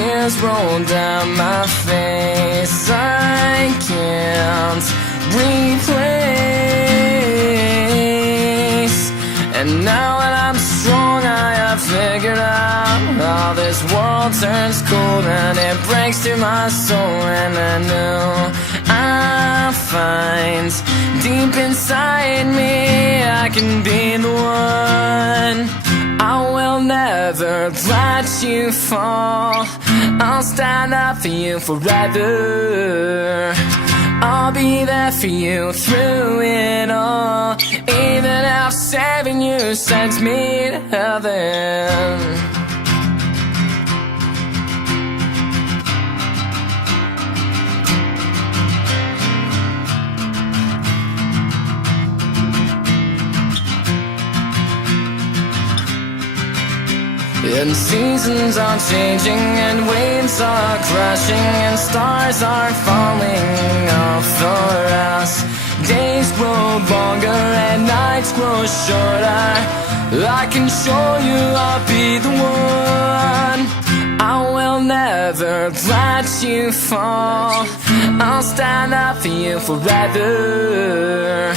tears roll down my face. I can't replace. And now that I'm strong, I have figured out how this world turns cold and it breaks through my soul. And I know I find deep inside me I can be the one. I will never let you fall. I'll stand up for you forever. I'll be there for you through it all, even if saving you sends me to heaven. And seasons are changing, and waves are crashing, and stars are falling off for us. Days grow longer and nights grow shorter. I can show you I'll be the one. I will never let you fall. I'll stand up for you forever.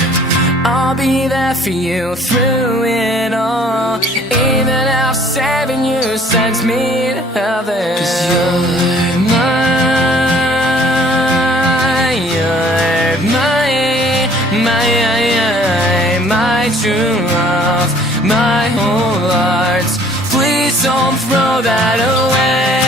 I'll be there for you through it all, even if saving you sends me to heaven. 'Cause you're my true love, my whole heart. Please don't throw that away.